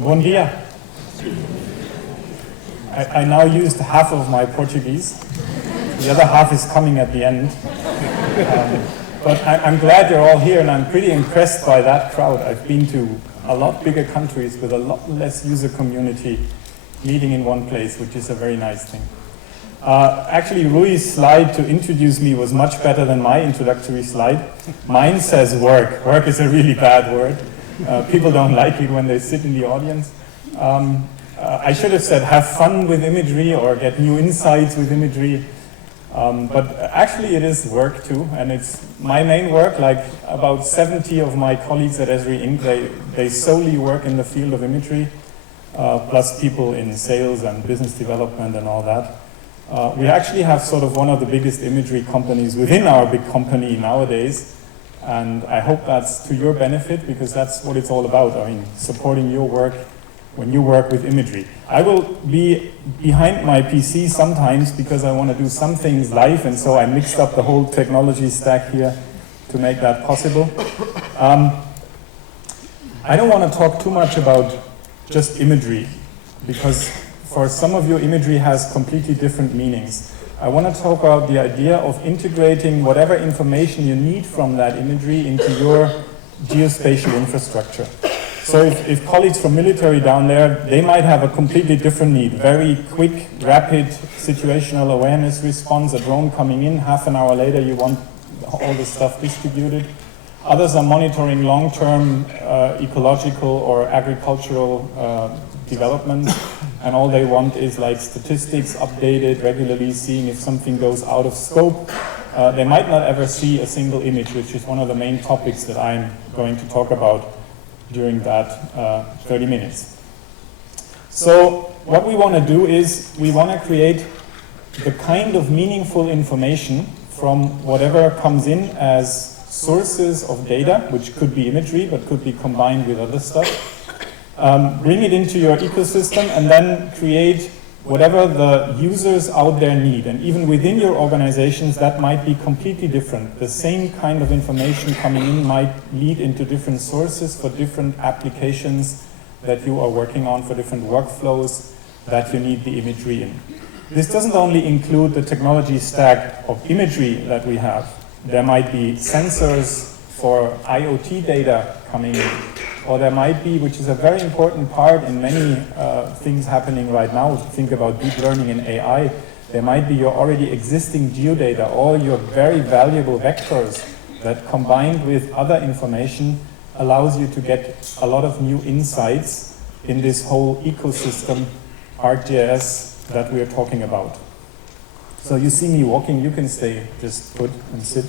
Bom dia. I now used half of my Portuguese. The other half is coming at the end. But I'm glad you're all here, and I'm pretty impressed by that crowd. I've been to a lot bigger countries with a lot less user community meeting in one place, which is a very nice thing. Actually, Rui's slide to introduce me was much better than my introductory slide. Mine says work. Work is a really bad word. People don't like it when they sit in the audience. I should have said have fun with imagery or get new insights with imagery. But actually it is work too, and it's my main work. Like about 70 of my colleagues at Esri Inc., they solely work in the field of imagery, plus people in sales and business development and all that. We actually have sort of one of the biggest imagery companies within our big company nowadays, and I hope that's to your benefit, because that's what it's all about. I mean, supporting your work when you work with imagery. I will be behind my PC sometimes because I want to do some things live, and so I mixed up the whole technology stack here to make that possible. I don't want to talk too much about just imagery, because for some of you, imagery has completely different meanings. I want to talk about the idea of integrating whatever information you need from that imagery into your geospatial infrastructure. So if colleagues from military down there, they might have a completely different need. Very quick, rapid situational awareness response, a drone coming in, half an hour later you want all the stuff distributed. Others are monitoring long-term ecological or agricultural development, and all they want is like statistics updated regularly, seeing if something goes out of scope. They might not ever see a single image, which is one of the main topics that I'm going to talk about during that 30 minutes. So what we want to do is we want to create the kind of meaningful information from whatever comes in as sources of data, which could be imagery but could be combined with other stuff. Bring it into your ecosystem and then create whatever the users out there need. And even within your organizations, that might be completely different. The same kind of information coming in might lead into different sources for different applications that you are working on, for different workflows that you need the imagery in. This doesn't only include the technology stack of imagery that we have. There might be sensors for IoT data coming in. Or there might be, which is a very important part in many things happening right now, if you think about deep learning and AI, there might be your already existing geodata, all your very valuable vectors that combined with other information allows you to get a lot of new insights in this whole ecosystem, ArcGIS, that we are talking about. So you see me walking, you can stay just put and sit.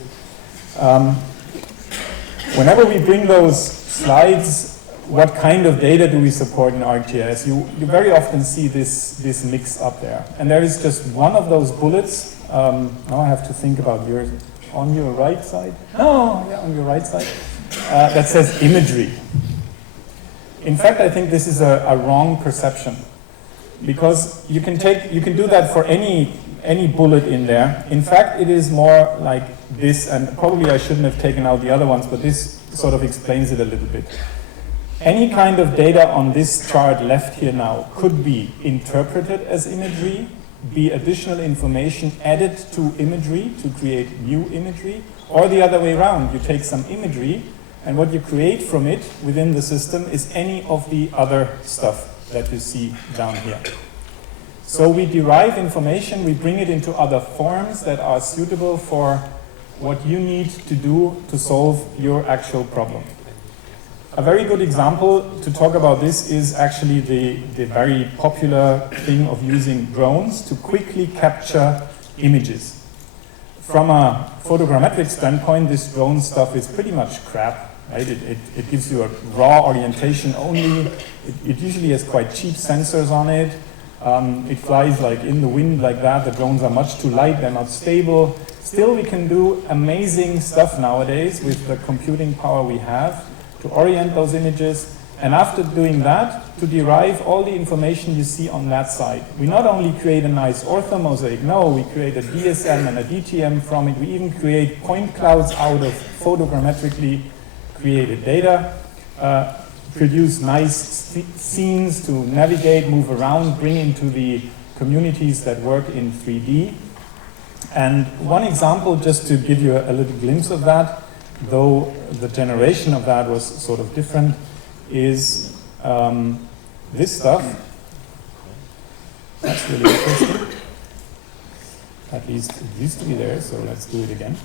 Whenever we bring those slides, what kind of data do we support in ArcGIS? You very often see this mix up there. And there is just one of those bullets. Now I have to think about yours. On your right side? No, yeah, on your right side. That says imagery. In fact, I think this is a wrong perception. Because you can do that for any bullet in there. In fact, it is more like this, and probably I shouldn't have taken out the other ones, but this sort of explains it a little bit. Any kind of data on this chart left here now could be interpreted as imagery, be additional information added to imagery to create new imagery, or the other way around. You take some imagery, and what you create from it within the system is any of the other stuff that you see down here. So we derive information, we bring it into other forms that are suitable for what you need to do to solve your actual problem. A very good example to talk about this is actually the very popular thing of using drones to quickly capture images. From a photogrammetric standpoint, this drone stuff is pretty much crap. Right? It gives you a raw orientation only. It usually has quite cheap sensors on it. It flies like in the wind like that. The drones are much too light, they're not stable. Still, we can do amazing stuff nowadays with the computing power we have to orient those images, and after doing that, to derive all the information you see on that side. We not only create a nice ortho mosaic, no, we create a DSM and a DTM from it. We even create point clouds out of photogrammetrically created data. produce nice scenes to navigate, move around, bring into the communities that work in 3D. And one example, just to give you a little glimpse of that, though the generation of that was sort of different, is this stuff. That's really interesting. At least it used to be there, so let's do it again.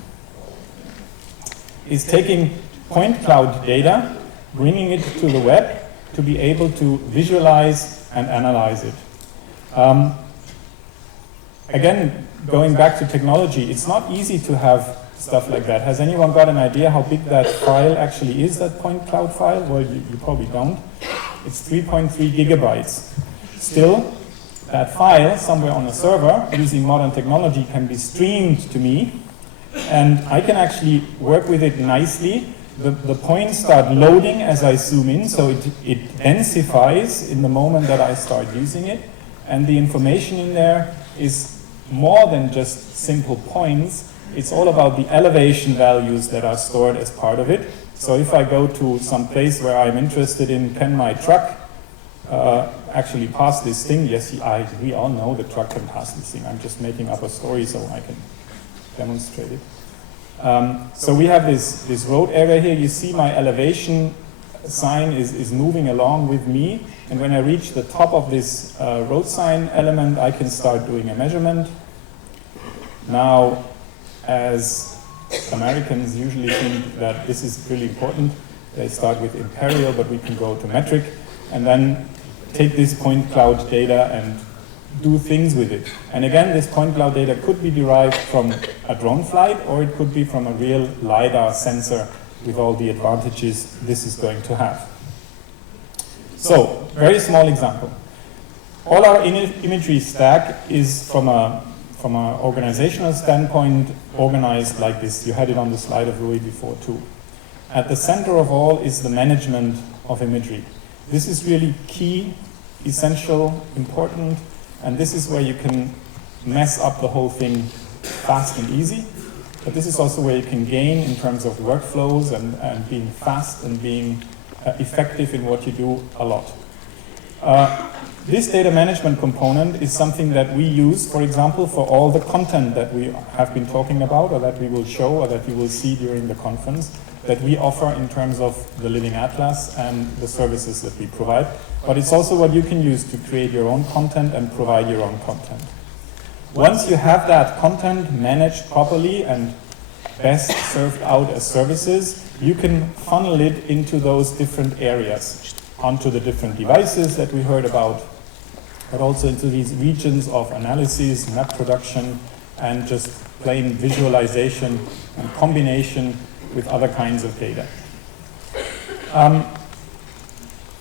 Is taking point cloud data, bringing it to the web to be able to visualize and analyze it. Again, going back to technology, it's not easy to have stuff like that. Has anyone got an idea how big that file actually is, that point cloud file? Well, you probably don't. It's 3.3 gigabytes. Still, that file somewhere on a server using modern technology can be streamed to me, and I can actually work with it nicely. The points start loading as I zoom in, so it densifies in the moment that I start using it, and the information in there is more than just simple points. It's all about the elevation values that are stored as part of it. So if I go to some place where I'm interested in, can my truck actually pass this thing? Yes, we all know the truck can pass this thing. I'm just making up a story so I can demonstrate it. So we have this road area here. You see my elevation sign is moving along with me. And when I reach the top of this road sign element, I can start doing a measurement. Now, as Americans usually think that this is really important, they start with imperial, but we can go to metric, and then take this point cloud data and do things with it. And again, this point cloud data could be derived from a drone flight, or it could be from a real LiDAR sensor with all the advantages this is going to have. So, very small example. All our imagery stack is from an organizational standpoint organized like this. You had it on the slide of Louis before too. At the center of all is the management of imagery. This is really key, essential, important, and this is where you can mess up the whole thing fast and easy. But this is also where you can gain in terms of workflows and being fast and being effective in what you do a lot. This data management component is something that we use, for example, for all the content that we have been talking about, or that we will show, or that you will see during the conference, that we offer in terms of the Living Atlas and the services that we provide. But it's also what you can use to create your own content and provide your own content. Once you have that content managed properly and best served out as services, you can funnel it into those different areas, onto the different devices that we heard about, but also into these regions of analysis, map production, and just plain visualization and combination with other kinds of data.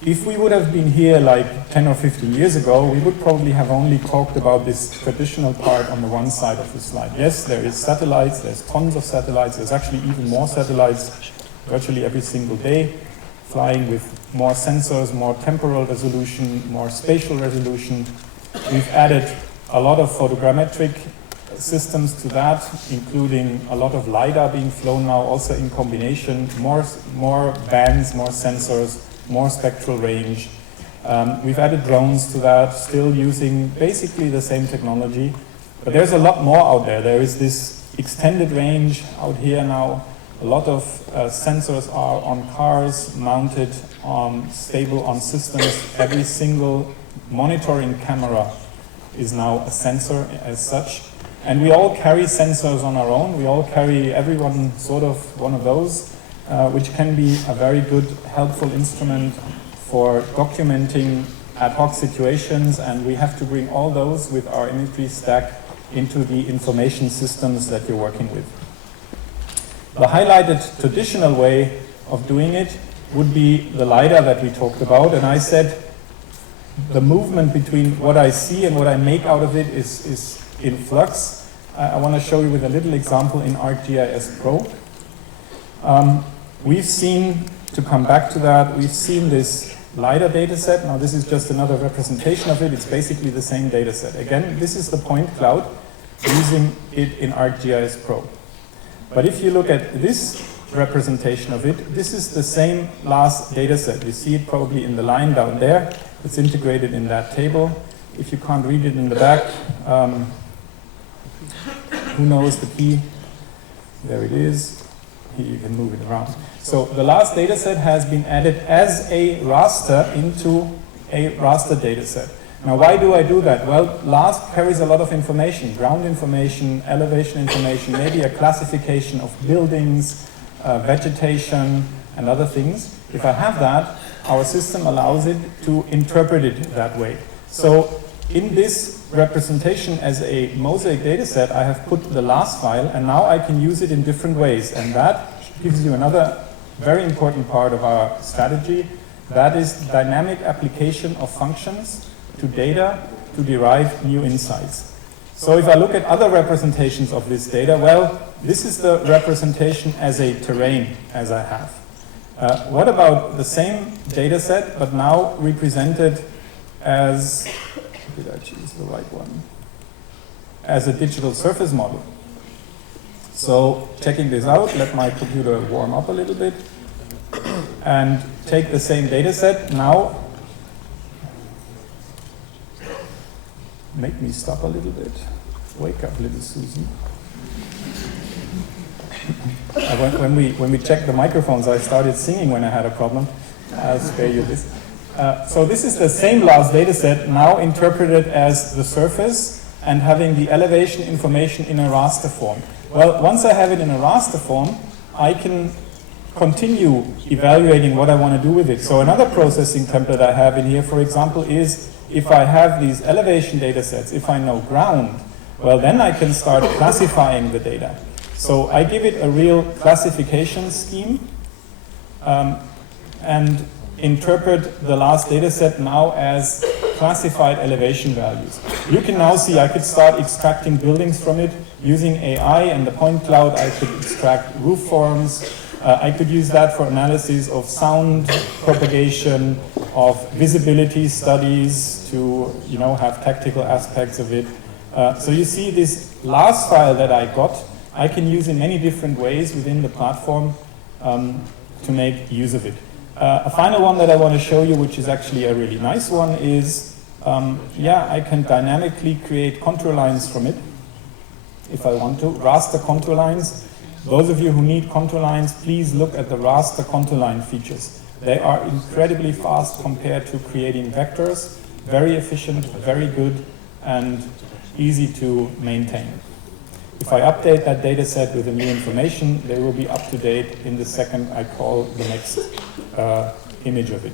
If we would have been here like 10 or 15 years ago, we would probably have only talked about this traditional part on the one side of the slide. Yes, there is satellites, there's tons of satellites, there's actually even more satellites virtually every single day, flying with more sensors, more temporal resolution, more spatial resolution. We've added a lot of photogrammetric systems to that, including a lot of LiDAR being flown now, also in combination, more bands, more sensors, more spectral range. We've added drones to that, still using basically the same technology, but there's a lot more out there. There is this extended range out here now. A lot of sensors are on cars, mounted, stable on systems. Every single monitoring camera is now a sensor as such. And we all carry sensors on our own. We all carry, everyone sort of one of those, which can be a very good, helpful instrument for documenting ad hoc situations. And we have to bring all those with our imagery stack into the information systems that you're working with. The highlighted traditional way of doing it would be the LiDAR that we talked about. And I said the movement between what I see and what I make out of it is in flux. I want to show you with a little example in ArcGIS Pro. We've seen, to come back to that, we've seen this LiDAR data set. Now this is just another representation of it. It's basically the same data set. Again, this is the point cloud using it in ArcGIS Pro. But if you look at this representation of it. This is the same last data set. You see it probably in the line down there. It's integrated in that table. If you can't read it in the back, who knows the key? There it is. Here you can move it around. So the last data set has been added as a raster into a raster data set. Now, why do I do that? Well, last carries a lot of information, ground information, elevation information, maybe a classification of buildings, vegetation, and other things. If I have that, our system allows it to interpret it that way. So in this representation as a mosaic data set, I have put the last file, and now I can use it in different ways. And that gives you another very important part of our strategy. That is dynamic application of functions to data to derive new insights. So if I look at other representations of this data, well, this is the representation as a terrain as I have. What about the same data set, but now represented as, did I choose the right one? As a digital surface model. So checking this out, let my computer warm up a little bit, and take the same data set. Now, make me stop a little bit. Wake up, little Susan. When we checked the microphones, I started singing when I had a problem. I'll spare you this. So this is the same last data set, now interpreted as the surface and having the elevation information in a raster form. Well, once I have it in a raster form, I can continue evaluating what I want to do with it. So another processing template I have in here, for example, is if I have these elevation data sets, if I know ground, well, then I can start classifying the data. So I give it a real classification scheme and interpret the last data set now as classified elevation values. You can now see I could start extracting buildings from it using AI and the point cloud. I could extract roof forms. I could use that for analysis of sound propagation, of visibility studies to have tactical aspects of it. So you see this last file that I got, I can use in many different ways within the platform to make use of it. A final one that I want to show you, which is actually a really nice one, is I can dynamically create contour lines from it if I want to. Raster contour lines. Those of you who need contour lines, please look at the raster contour line features. They are incredibly fast compared to creating vectors. Very efficient, very good, and easy to maintain. If I update that data set with the new information, they will be up to date in the second I call the next image of it.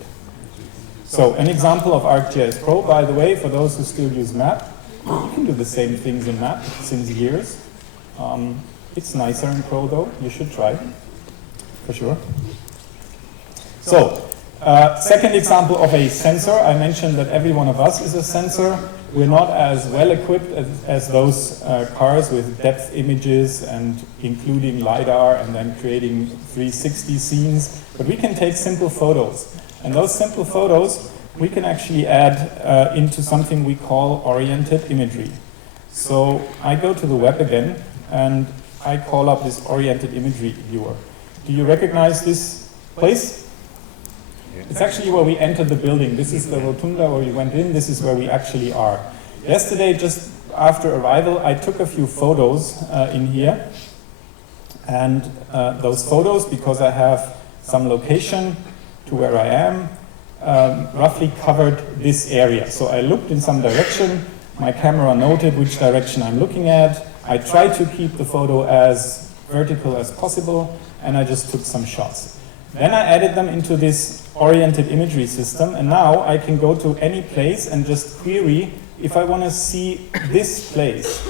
So an example of ArcGIS Pro, by the way, for those who still use map, you can do the same things in map since years. It's nicer in Pro though, you should try, for sure. So, second example of a sensor. I mentioned that every one of us is a sensor. We're not as well equipped as those cars with depth images and including LiDAR and then creating 360 scenes, but we can take simple photos. And those simple photos we can actually add into something we call oriented imagery. So I go to the web again and I call up this oriented imagery viewer. Do you recognize this place? It's actually where we entered the building. This is the rotunda where we went in. This is where we actually are. Yesterday, just after arrival, I took a few photos in here. And those photos, because I have some location to where I am, roughly covered this area. So I looked in some direction. My camera noted which direction I'm looking at. I tried to keep the photo as vertical as possible, and I just took some shots. Then I added them into this oriented imagery system, and now I can go to any place and just query if I want to see this place.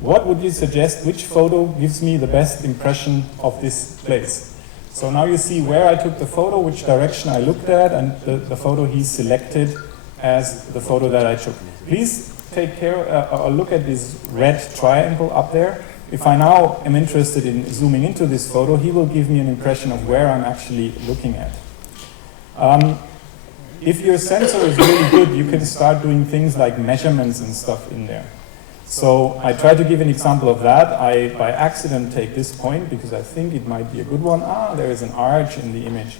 What would you suggest? Which photo gives me the best impression of this place? So now you see where I took the photo, which direction I looked at, and the photo he selected as the photo that I took. Please take care or look at this red triangle up there. If I now am interested in zooming into this photo, he will give me an impression of where I'm actually looking at. If your sensor is really good, you can start doing things like measurements and stuff in there. So I try to give an example of that. I, by accident, take this point because I think it might be a good one. Ah, there is an arch in the image.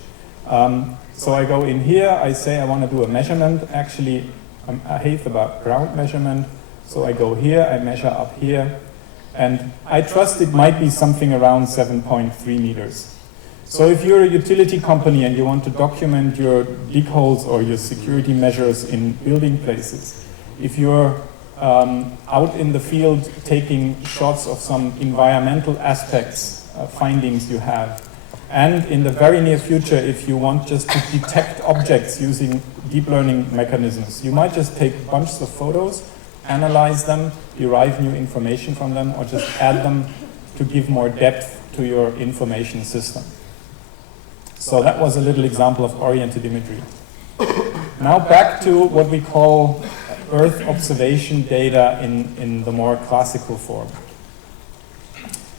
So I go in here, I say I want to do a measurement. Actually, I hate the ground measurement. So I go here, I measure up here. And I trust it might be something around 7.3 meters. So if you're a utility company and you want to document your dig holes or your security measures in building places, if you're out in the field taking shots of some environmental aspects, findings you have, and in the very near future, if you want just to detect objects using deep learning mechanisms, you might just take bunches of photos, analyze them, derive new information from them, or just add them to give more depth to your information system. So that was a little example of oriented imagery. Now back to what we call Earth observation data in the more classical form.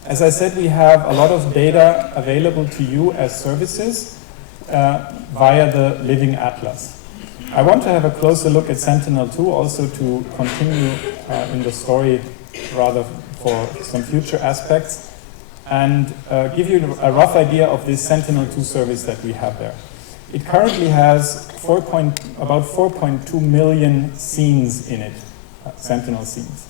As I said, we have a lot of data available to you as services via the Living Atlas. I want to have a closer look at Sentinel-2 also to continue in the story rather for some future aspects and give you a rough idea of this Sentinel-2 service that we have there. It currently has about 4.2 million scenes in it, Sentinel scenes.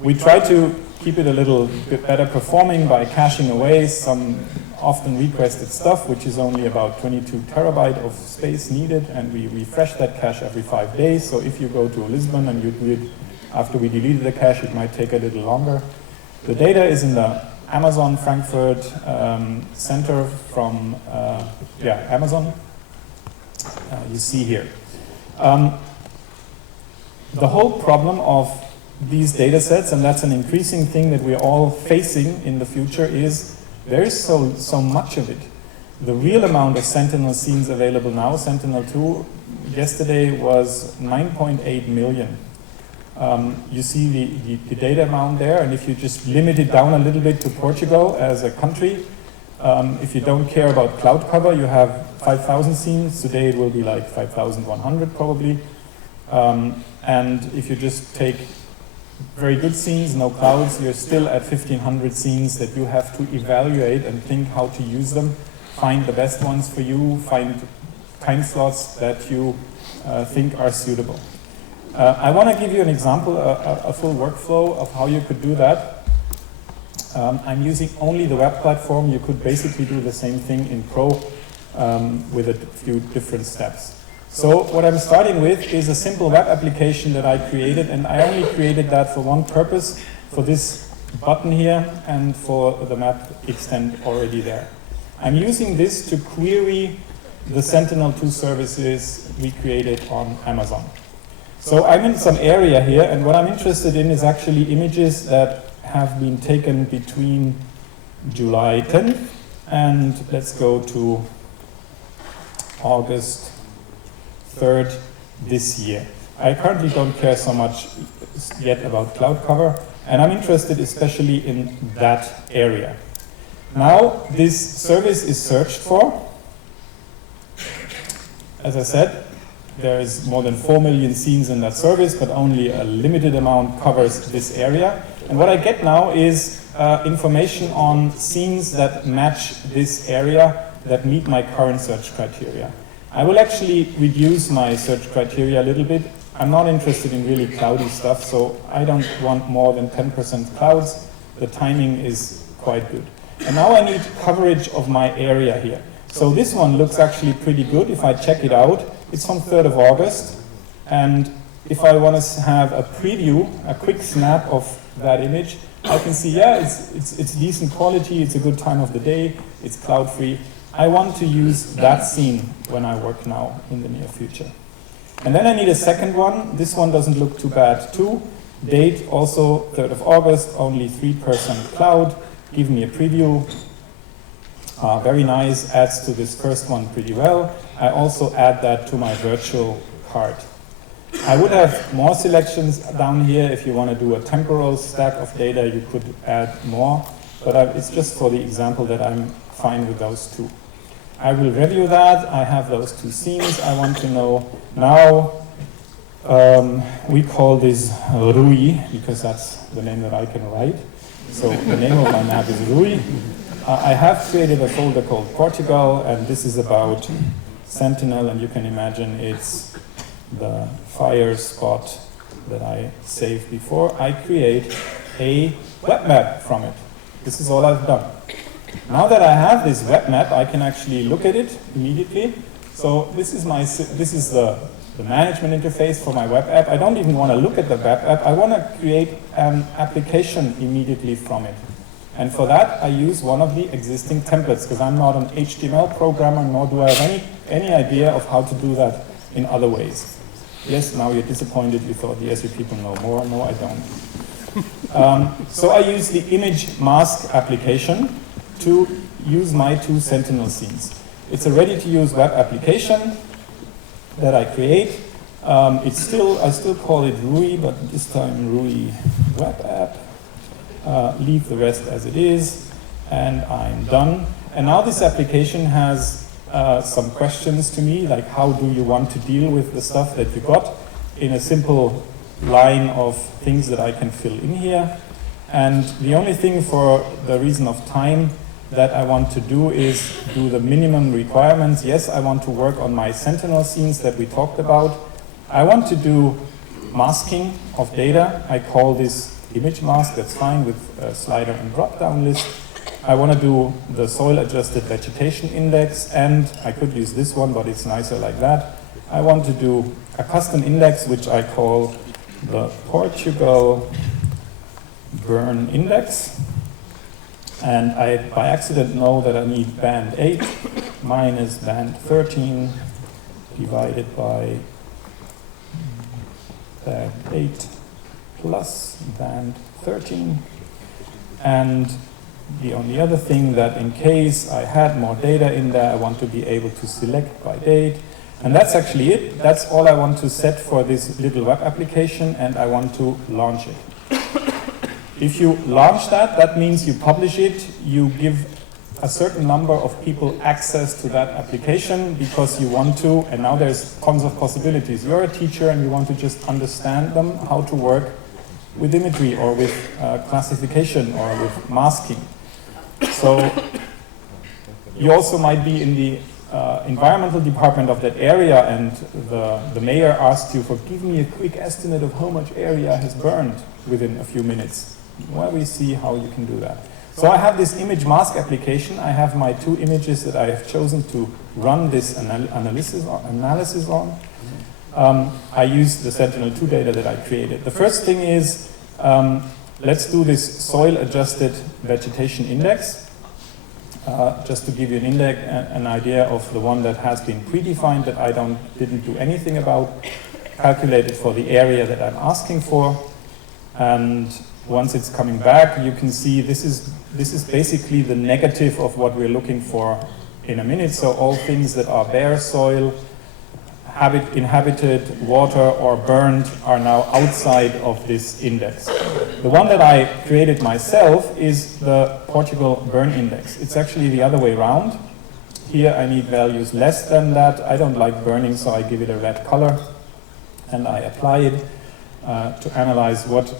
We try to keep it a little bit better performing by caching away some often requested stuff, which is only about 22 terabyte of space needed, and we refresh that cache every 5 days. So if you go to Lisbon and you do it after we deleted the cache, it might take a little longer. The data is in the Amazon Frankfurt center from Amazon. You see here. The whole problem of these data sets, and that's an increasing thing that we're all facing in the future, is there is so much of it. The real amount of Sentinel scenes available now, Sentinel-2, yesterday was 9.8 million. You see the data amount there, and if you just limit it down a little bit to Portugal as a country, if you don't care about cloud cover, you have 5,000 scenes. Today it will be like 5,100 probably. And if you just take very good scenes, no clouds, you're still at 1,500 scenes that you have to evaluate and think how to use them, find the best ones for you, find time slots that you think are suitable. I want to give you an example, a full workflow of how you could do that. I'm using only the web platform. You could basically do the same thing in Pro with a few different steps. So what I'm starting with is a simple web application that I created, and I only created that for one purpose, for this button here and for the map extent already there. I'm using this to query the Sentinel-2 services we created on Amazon. So I'm in some area here, and what I'm interested in is actually images that have been taken between July 10th and let's go to August 3rd this year. I currently don't care so much yet about cloud cover, and I'm interested especially in that area. Now, this service is searched for. As I said, there is more than 4 million scenes in that service, but only a limited amount covers this area. And what I get now is information on scenes that match this area that meet my current search criteria. I will actually reduce my search criteria a little bit. I'm not interested in really cloudy stuff, so I don't want more than 10% clouds. The timing is quite good. And now I need coverage of my area here. So this one looks actually pretty good. If I check it out, it's from 3rd of August. And if I want to have a preview, a quick snap of that image, I can see, yeah, it's decent quality, it's a good time of the day, it's cloud-free. I want to use that scene when I work now in the near future. And then I need a second one. This one doesn't look too bad too. Date also 3rd of August, only 3% cloud. Give me a preview. Very nice, adds to this first one pretty well. I also add that to my virtual card. I would have more selections down here. If you want to do a temporal stack of data, you could add more. But it's just for the example that I'm fine with those two. I will review that. I have those two scenes. I want to know now We call this Rui, because that's the name that I can write. So the name of my map is Rui. I have created a folder called Portugal, and this is about Sentinel, and you can imagine it's the fire spot that I saved before. I create a web map from it. This is all I've done. Now that I have this web map, I can actually look at it immediately. So this is the management interface for my web app. I don't even want to look at the web app. I want to create an application immediately from it. And for that, I use one of the existing templates, because I'm not an HTML programmer, nor do I have any idea of how to do that in other ways. Yes, now you're disappointed. You thought the Esri people know more. No, I don't. So I use the image mask application to use my two Sentinel scenes. It's a ready-to-use web application that I create. I still call it Rui, but this time Rui web app. Leave the rest as it is, and I'm done. And now this application has some questions to me, like how do you want to deal with the stuff that you got, in a simple line of things that I can fill in here. And the only thing, for the reason of time, that I want to do is do the minimum requirements. Yes, I want to work on my Sentinel scenes that we talked about. I want to do masking of data. I call this image mask, that's fine, with a slider and drop-down list. I want to do the soil-adjusted vegetation index, and I could use this one, but it's nicer like that. I want to do a custom index, which I call the Portugal burn index. And I, by accident, know that I need band 8 minus band 13 divided by band 8 plus band 13. And the only other thing, that in case I had more data in there, I want to be able to select by date. And that's actually it. That's all I want to set for this little web application, and I want to launch it. If you launch that, that means you publish it, you give a certain number of people access to that application because you want to, and now there's tons of possibilities. You're a teacher and you want to just understand them, how to work with imagery or with classification or with masking. So you also might be in the environmental department of that area, and the mayor asked you for, give me a quick estimate of how much area has burned within a few minutes. Well, we see how you can do that. So I have this image mask application. I have my two images that I have chosen to run this analysis on. I use the Sentinel-2 data that I created. The first thing is, let's do this soil-adjusted vegetation index. Just to give you an idea of the one that has been predefined, that I didn't do anything about, calculated for the area that I'm asking for. And once it's coming back, you can see this is basically the negative of what we're looking for in a minute. So all things that are bare soil, inhabited, water, or burned are now outside of this index. The one that I created myself is the Portugal burn index. It's actually the other way around. Here I need values less than that. I don't like burning, so I give it a red color, and I apply it to analyze what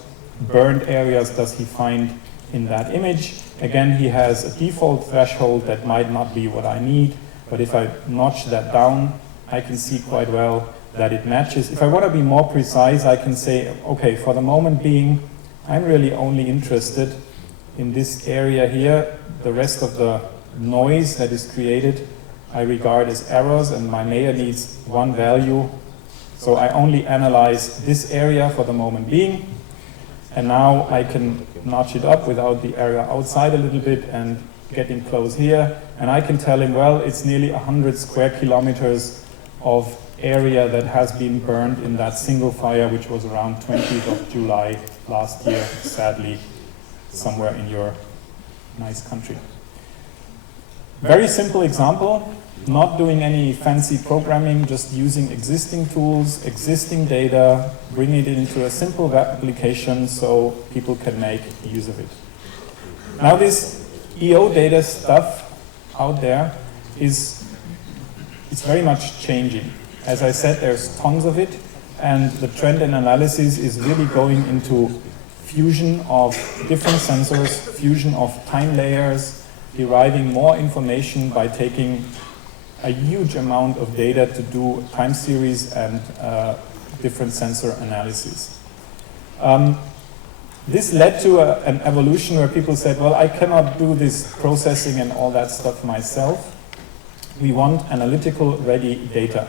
burned areas does he find in that image. Again, he has a default threshold that might not be what I need, but if I notch that down, I can see quite well that it matches. If I want to be more precise, I can say, okay, for the moment being, I'm really only interested in this area here. The rest of the noise that is created I regard as errors, and my mayor needs one value. So I only analyze this area for the moment being. And now I can notch it up without the area outside a little bit and getting close here. And I can tell him, well, it's nearly 100 square kilometers of area that has been burned in that single fire, which was around 20th of July last year, sadly, somewhere in your nice country. Very simple example, not doing any fancy programming, just using existing tools, existing data, bringing it into a simple web application so people can make use of it. Now this EO data stuff out there it's very much changing. As I said, there's tons of it, and the trend in analysis is really going into fusion of different sensors, fusion of time layers, deriving more information by taking a huge amount of data to do time series and different sensor analysis. This led to an evolution where people said, well, I cannot do this processing and all that stuff myself. We want analytical ready data.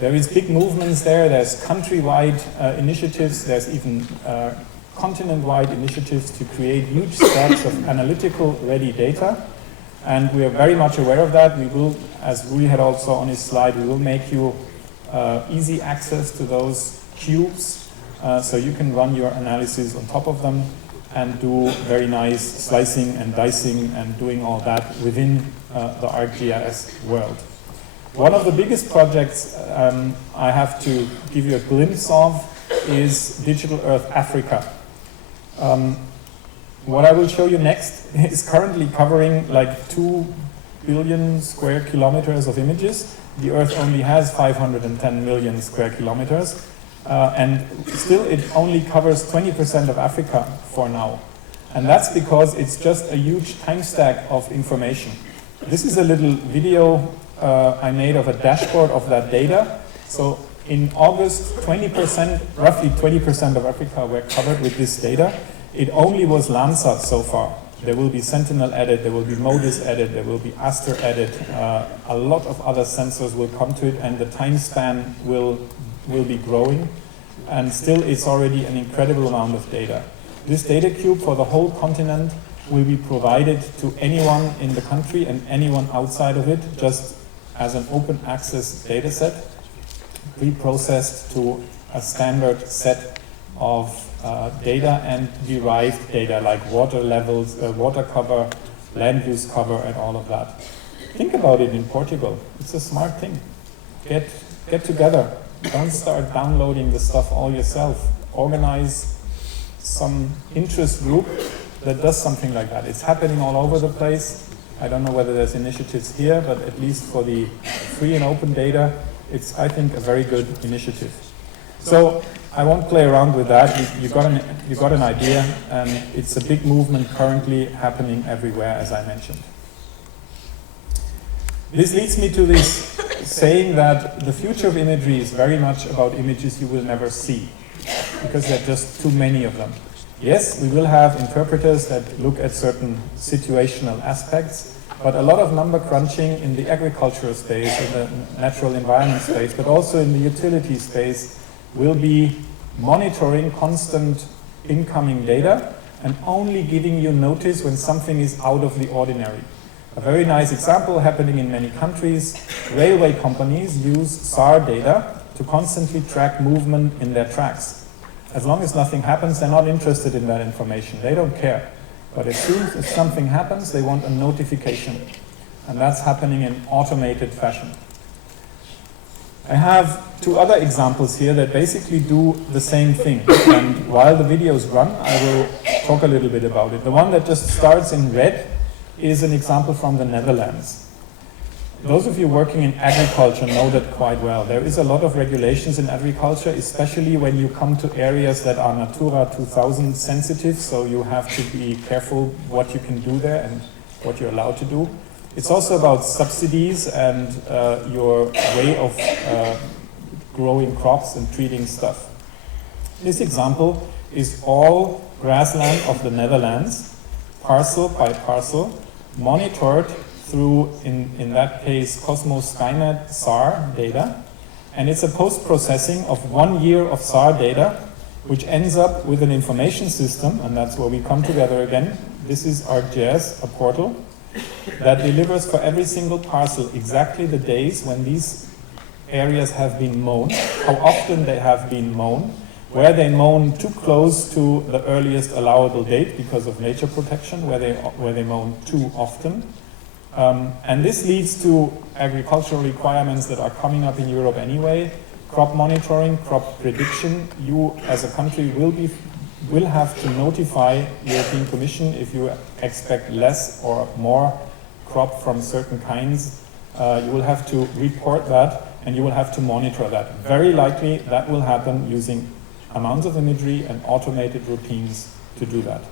There is big movements there. There's countrywide initiatives. There's even continent-wide initiatives to create huge stacks of analytical ready data. And we are very much aware of that. We will, as Rui had also on his slide, we will make you easy access to those cubes so you can run your analysis on top of them and do very nice slicing and dicing and doing all that within the ArcGIS world. One of the biggest projects I have to give you a glimpse of is Digital Earth Africa. What I will show you next is currently covering like 2 billion square kilometers of images. The Earth only has 510 million square kilometers, and still it only covers 20% of Africa for now. And that's because it's just a huge time stack of information. This is a little video I made of a dashboard of that data. So in August, 20%, roughly 20% of Africa were covered with this data. It only was Landsat so far. There will be Sentinel added, there will be MODIS added, there will be Aster added. A lot of other sensors will come to it, and the time span will be growing. And still, it's already an incredible amount of data. This data cube for the whole continent will be provided to anyone in the country and anyone outside of it, just as an open access data set, pre-processed to a standard set of data and derived data like water levels, water cover, land use cover, and all of that. Think about it in Portugal. It's a smart thing. Get together. Don't start downloading the stuff all yourself. Organize some interest group that does something like that. It's happening all over the place. I don't know whether there's initiatives here, but at least for the free and open data, it's, I think, a very good initiative. So I won't play around with that. You got an idea, and it's a big movement currently happening everywhere, as I mentioned. This leads me to this saying that the future of imagery is very much about images you will never see, because there are just too many of them. Yes, we will have interpreters that look at certain situational aspects, but a lot of number crunching in the agricultural space, in the natural environment space, but also in the utility space, will be monitoring constant incoming data and only giving you notice when something is out of the ordinary. A very nice example happening in many countries, railway companies use SAR data to constantly track movement in their tracks. As long as nothing happens, they're not interested in that information. They don't care. But as soon as something happens, they want a notification. And that's happening in automated fashion. I have two other examples here that basically do the same thing. And while the videos run, I will talk a little bit about it. The one that just starts in red is an example from the Netherlands. Those of you working in agriculture know that quite well. There is a lot of regulations in agriculture, especially when you come to areas that are Natura 2000 sensitive, so you have to be careful what you can do there and what you're allowed to do. It's also about subsidies and your way of growing crops and treating stuff. This example is all grassland of the Netherlands, parcel by parcel, monitored through, in that case, Cosmos Skynet SAR data. And it's a post-processing of 1 year of SAR data, which ends up with an information system, and that's where we come together again. This is ArcGIS, a portal, that delivers for every single parcel exactly the days when these areas have been mown, how often they have been mown, where they mown too close to the earliest allowable date because of nature protection, where they mown too often. And this leads to agricultural requirements that are coming up in Europe anyway. Crop monitoring, crop prediction. You as a country will have to notify European Commission if you expect less or more crop from certain kinds. You will have to report that, and you will have to monitor that. Very likely that will happen using amounts of imagery and automated routines to do that.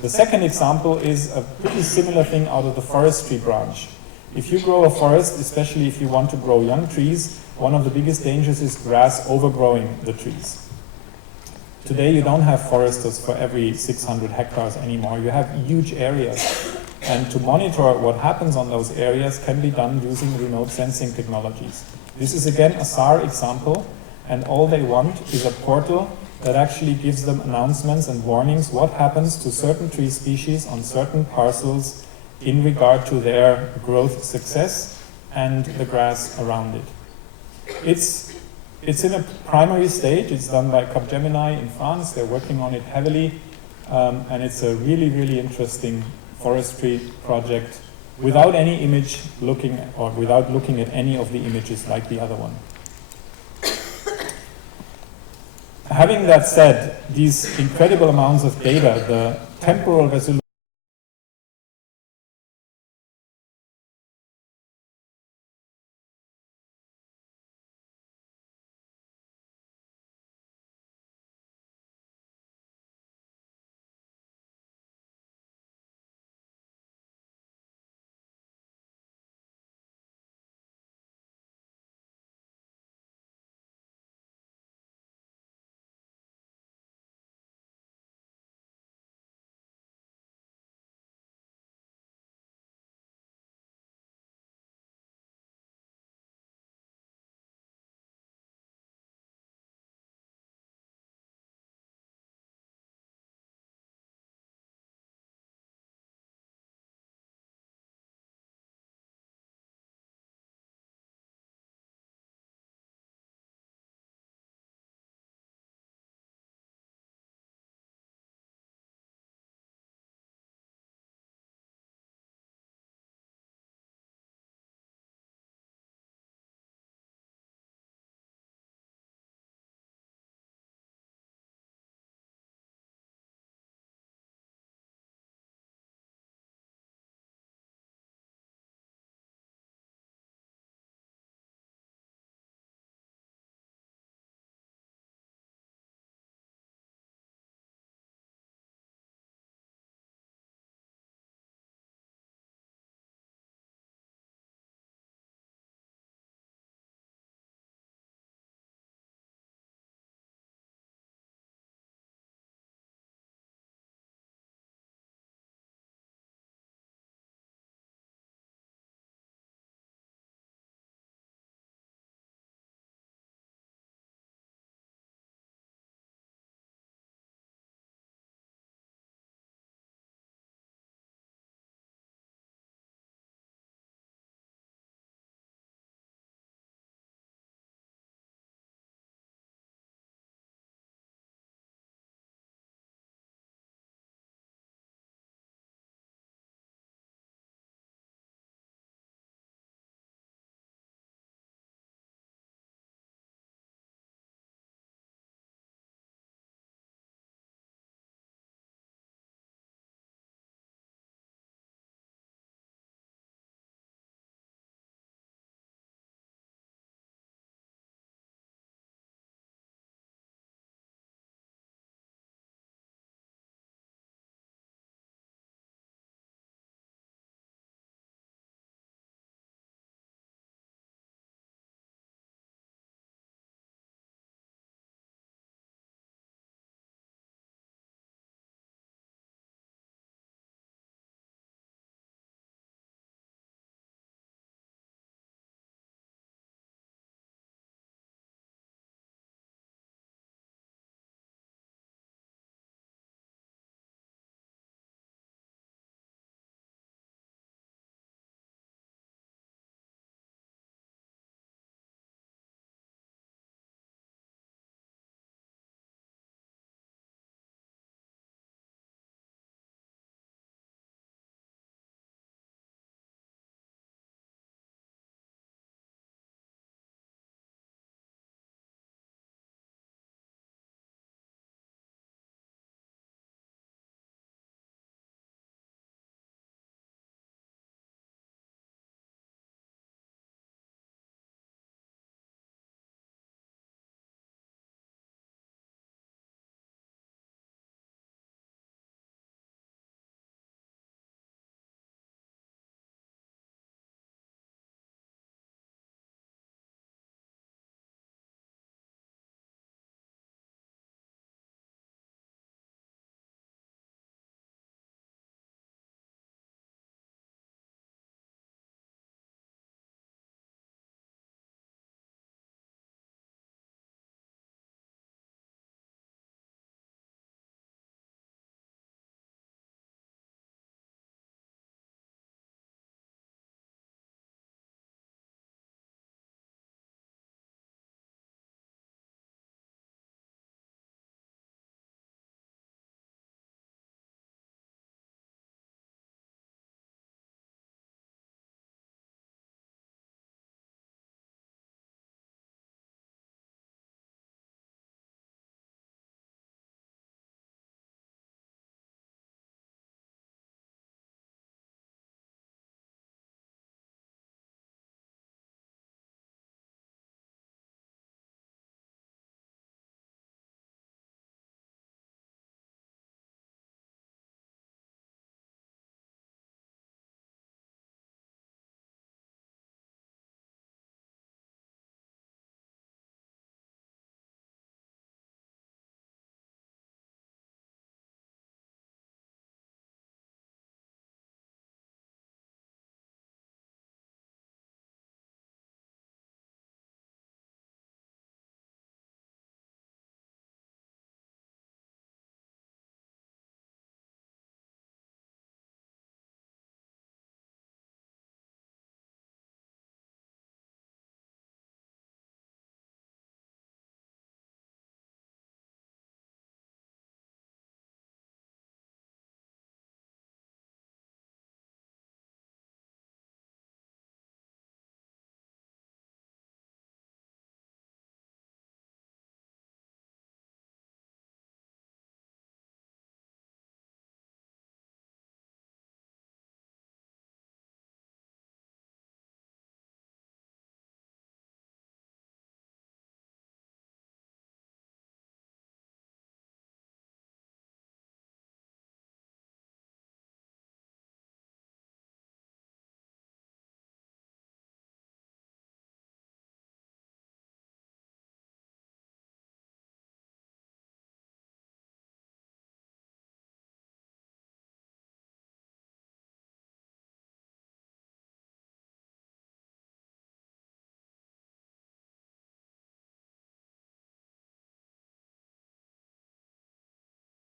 The second example is a pretty similar thing out of the forestry branch. If you grow a forest, especially if you want to grow young trees, one of the biggest dangers is grass overgrowing the trees. Today you don't have foresters for every 600 hectares anymore. You have huge areas. And to monitor what happens on those areas can be done using remote sensing technologies. This is again a SAR example, and all they want is a portal that actually gives them announcements and warnings what happens to certain tree species on certain parcels in regard to their growth success and the grass around it. It's in a primary stage. It's done by Capgemini in France. They're working on it heavily, and it's a really, really interesting forestry project without any image looking, or without looking at any of the images like the other one. Having that said, these incredible amounts of data, the temporal resolution